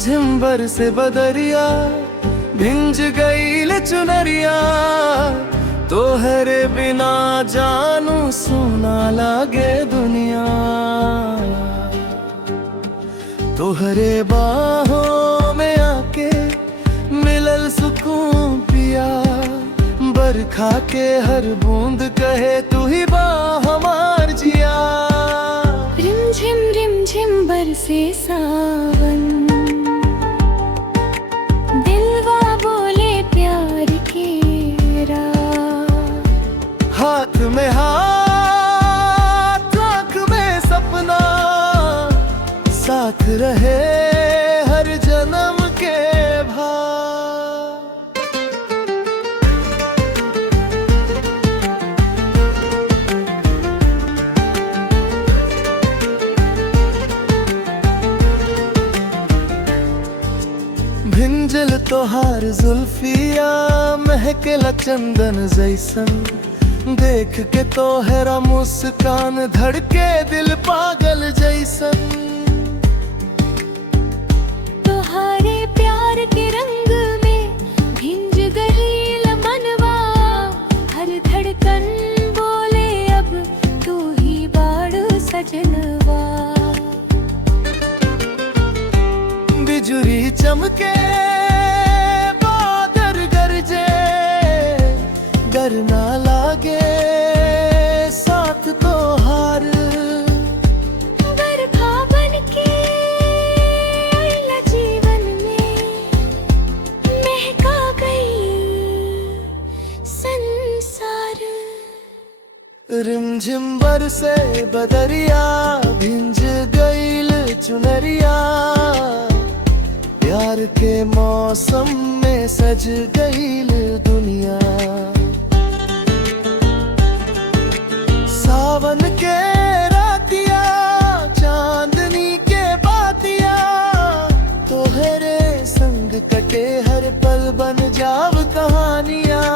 झिम से बदरिया भिंज गईल चुनरिया, तोहरे बिना जानू सोना लागे दुनिया। तोहरे बाहों में आके मिलल सुकून पिया, बरखा के हर बूंद कहे तू ही बा हमार जिया। रिम झिम बरसे सावन, दिलवा बोले प्यार के राह। हाथ में हाथ आँख में सपना, साथ रहे हर जन्म के भाव। भिंजल तोहार जुल्फिया महकेला चंदन जैसन, देख के तोहरा मुस्कान धड़के दिल पागल जैसन। तोहारे प्यार के रंग में भिंज गईल मनवा, हर धड़कन बोले अब तू ही बाड़ सजनवा। बिजुरी चमके बादर गरजे, डर ना लागे साथ तोहार। बरखा बनके आइला जीवन में, महका गई संसार। रिमझिम बरसे बदरिया भिंज गईल चुनरिया, प्यार के मौसम में सज गईल दुनिया। सावन के रातिया चांदनी के बातिया, तोहरे संग कटे हर पल बन जाव कहानियां।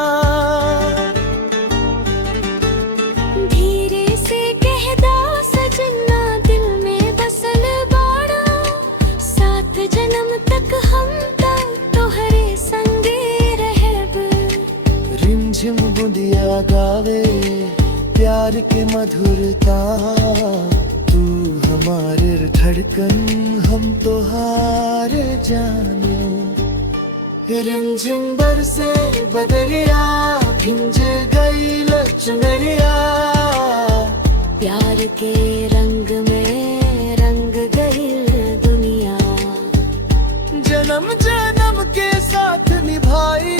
धीरे से कहदा सजना दिल में बसल बाड़ा, सात जन्म तक हम तोहरे संगे रहब। रिमझिम बुंदिया गावे प्यार के मधुरता, तू हमारे धड़कन हम तोहारे जानो। रिमझिम बरसे बदरिया भिंज गईल चुनरिया, प्यार के रंग में रंग गईल दुनिया। जन्म जन्म के साथ निभाई